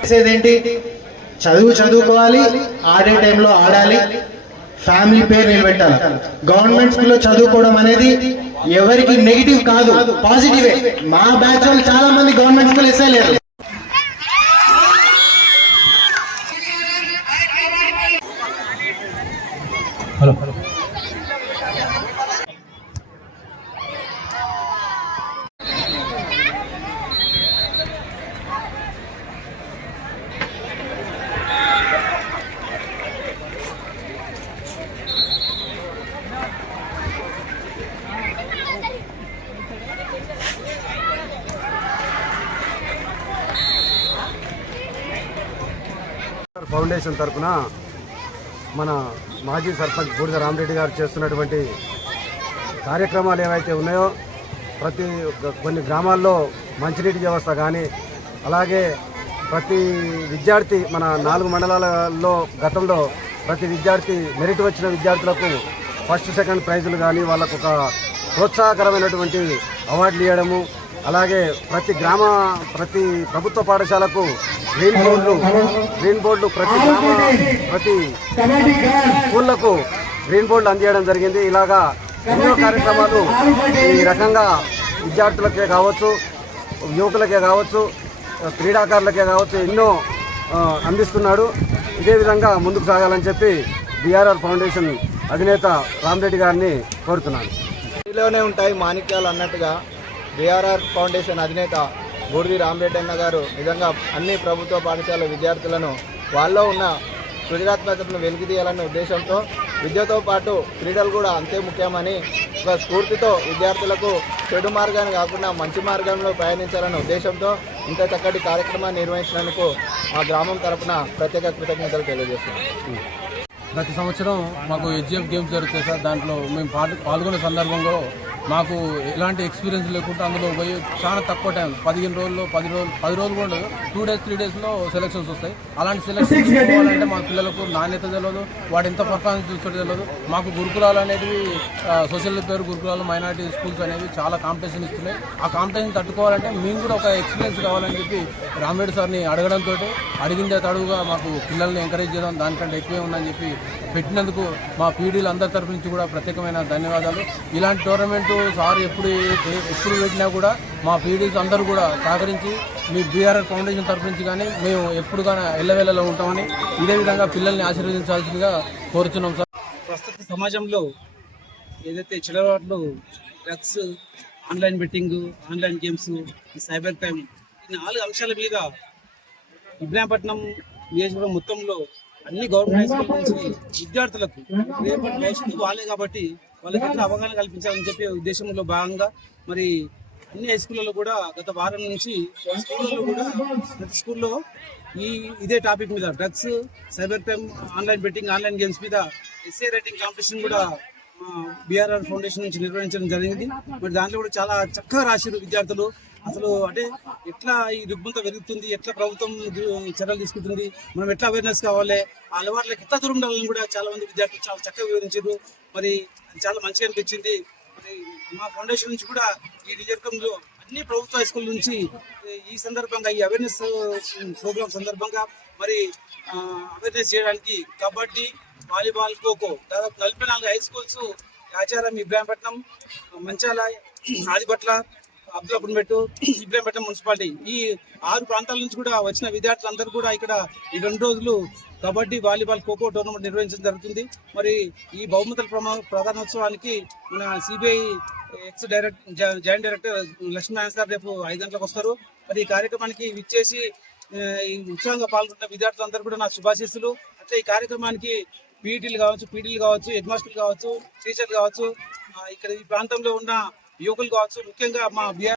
చేసేదేంటి? చదువుకోవాలి, ఆడే టైంలో ఆడాలి, ఫ్యామిలీ పేరు నిలబెట్టాలి. గవర్నమెంట్ స్కూల్లో చదువుకోవడం అనేది ఎవరికి నెగిటివ్ కాదు, పాజిటివే. మా బ్యాచ్ వాళ్ళు చాలా మంది గవర్నమెంట్ స్కూల్ వేసేయలేరు. హలో ఫౌండేషన్ తరఫున మన మాజీ సర్పంచ్ బూడిద రామరెడ్డి గారు చేస్తున్నటువంటి కార్యక్రమాలు ఏవైతే ఉన్నాయో కొన్ని గ్రామాల్లో మంచినీటి వ్యవస్థ కానీ, అలాగే ప్రతి విద్యార్థి మన 4 మండలాలలో గతంలో ప్రతి విద్యార్థి మెరిట్ వచ్చిన విద్యార్థులకు ఫస్ట్ సెకండ్ ప్రైజులు కానీ వాళ్ళకు ఒక ప్రోత్సాహకరమైనటువంటి అవార్డులు ఇవ్వడము, అలాగే ప్రతి ప్రభుత్వ పాఠశాలకు గ్రీన్ బోర్డులు ప్రతి స్కూళ్లకు గ్రీన్ బోర్డులు అందించడం జరిగింది. ఇలాగా ఎన్నో కార్యక్రమాలు ఈ రకంగా విద్యార్థులకే కావచ్చు, యువకులకే కావచ్చు, క్రీడాకారులకే కావచ్చు ఎన్నో అందిస్తున్నాడు. ఇదే విధంగా ముందుకు సాగాలని చెప్పి బీఆర్ఆర్ ఫౌండేషన్ అధినేత రామరెడ్డి గారిని కోరుతున్నాను. ఇందులోనే ఉంటాయి మాణిక్యాలు అన్నట్టుగా బీఆర్ఆర్ ఫౌండేషన్ అధినేత బూడిది రామరెడ్డి అన్న గారు నిజంగా అన్ని ప్రభుత్వ పాఠశాల విద్యార్థులను వాళ్ళలో ఉన్న సృజనాత్మకతను వెలికితీయాలనే ఉద్దేశంతో విద్యతో పాటు క్రీడలు కూడా అంతే ముఖ్యమని ఒక స్ఫూర్తితో విద్యార్థులకు చెడు మార్గాన్ని కాకుండా మంచి మార్గంలో ప్రయాణించాలనే ఉద్దేశంతో ఇంత చక్కటి కార్యక్రమాన్ని నిర్వహించినందుకు మా గ్రామం తరఫున ప్రత్యేక కృతజ్ఞతలు తెలియజేస్తున్నాం. ప్రతి సంవత్సరం మాకు హెచ్జిఎఫ్ గేమ్స్ జరుగుతాయి సార్. దాంట్లో మేము పాల్గొనే సందర్భంలో మాకు ఎలాంటి ఎక్స్పీరియన్స్ లేకుండా అందులో పోయి చాలా తక్కువ టైం 15 రోజుల్లో 10 రోజులు కూడా 2 డేస్ 3 డేస్లో సెలక్షన్స్ వస్తాయి. అలాంటి సెలక్షన్స్ పోవాలంటే మా పిల్లలకు నాణ్యత తెలియదు, వాడు ఎంత పర్ఫార్మెన్స్ చూస్తాడో తెలియదు. మాకు గురుకులాలు అనేవి సోషల్ వెల్ఫేర్ గురుకులాలు, మైనారిటీ స్కూల్స్ అనేవి చాలా కాంపిటీషన్ ఇస్తున్నాయి. ఆ కాంపిటీషన్ తట్టుకోవాలంటే మేము కూడా ఒక ఎక్స్పీరియన్స్ కావాలని చెప్పి రామరెడ్డి సార్ని అడగడంతో అడిగిందే తడువుగా మాకు పిల్లల్ని ఎంకరేజ్ చేయడం దానికంటే ఎక్కువే ఉందని చెప్పి పెట్టినందుకు మా పీడీలు అందరి తరఫు నుంచి కూడా ప్రత్యేకమైన ధన్యవాదాలు. ఇలాంటి టోర్నమెంటు సార్ ఎప్పుడు పెట్టినా కూడా మా పీడీస్ అందరూ కూడా సహకరించి మీ బీఆర్ఆర్ ఫౌండేషన్ తరఫు నుంచి కానీ మేము ఎప్పుడు కానీ ఎల్లవేళలో ఉంటామని ఇదే విధంగా పిల్లల్ని ఆశీర్వదించాల్సిందిగా కోరుతున్నాం సార్. ప్రస్తుత సమాజంలో ఏదైతే చెడవాట్లు, drugs, online betting, online games, cyber crime, ఈ 4 అంశాల మీద ఇబ్రాహీంపట్నం నియోజకవర్గం మొత్తంలో అన్ని గవర్నమెంట్ హై స్కూల్ నుంచి విద్యార్థులకు రేపటి భవిష్యత్తు వాళ్ళే కాబట్టి వాళ్ళకి ఎట్లా అవగాహన కల్పించాలని చెప్పే ఉద్దేశంలో భాగంగా మరి అన్ని హై స్కూళ్ళలో కూడా గత వారం నుంచి స్కూళ్ళలో కూడా ప్రతి స్కూల్లో ఇదే టాపిక్ మీద drugs, cyber crime, online betting, online games మీద ఎస్ఏ రైటింగ్ కాంపిటీషన్ కూడా బీఆర్ఆర్ ఫౌండేషన్ నుంచి నిర్వహించడం జరిగింది. మరి దాంట్లో కూడా చాలా చక్కగా రాశారు విద్యార్థులు. అసలు అంటే ఎట్లా ఈ రుగ్మత పెరుగుతుంది, ఎట్లా ప్రభుత్వం చర్యలు తీసుకుంటుంది, మనం ఎట్లా అవేర్నెస్ కావాలి, ఆ అలవాట్లకు ఎట్లా దూరం ఉండాలని కూడా చాలా మంది విద్యార్థులు చాలా చక్కగా వివరించారు. మరి చాలా మంచిగా అనిపించింది. మరి మా ఫౌండేషన్ నుంచి కూడా ఈ నియోజకవర్గంలో అన్ని ప్రభుత్వ హై స్కూల్ నుంచి ఈ సందర్భంగా ఈ అవేర్నెస్ ప్రోగ్రామ్ సందర్భంగా మరి అవేర్నెస్ చేయడానికి కబడ్డీ, వాలీబాల్, ఖోఖో దాదాపు 44 హై స్కూల్స్ ఆచారం, ఇబ్రాహీంపట్నం, మంచాల, ఆదిపట్ల, అబ్దుల్లాపూర్మెట్టు, ఇబ్రాహీంపట్నం మున్సిపాలిటీ ఈ 6 ప్రాంతాల నుంచి కూడా వచ్చిన విద్యార్థులందరూ కూడా ఇక్కడ ఈ 2 రోజులు కబడ్డీ, వాలీబాల్, ఖోఖో టోర్నమెంట్ నిర్వహించడం జరుగుతుంది. మరి ఈ బహుమతుల ప్రధానోత్సవానికి మన CBI joint director Lakshminarayana sir రేపు 5 గంటలకు వస్తారు. మరి ఈ కార్యక్రమానికి విచ్చేసి ఈ ఉత్సాహంగా పాల్గొన్న విద్యార్థులందరూ కూడా నా శుభాశీస్సులు. అంటే ఈ కార్యక్రమానికి పీటీలు కావచ్చు, హెడ్ మాస్టర్లు కావచ్చు, టీచర్లు కావచ్చు, ఇక్కడ ఈ ప్రాంతంలో ఉన్న యువకులు కావచ్చు, ముఖ్యంగా మా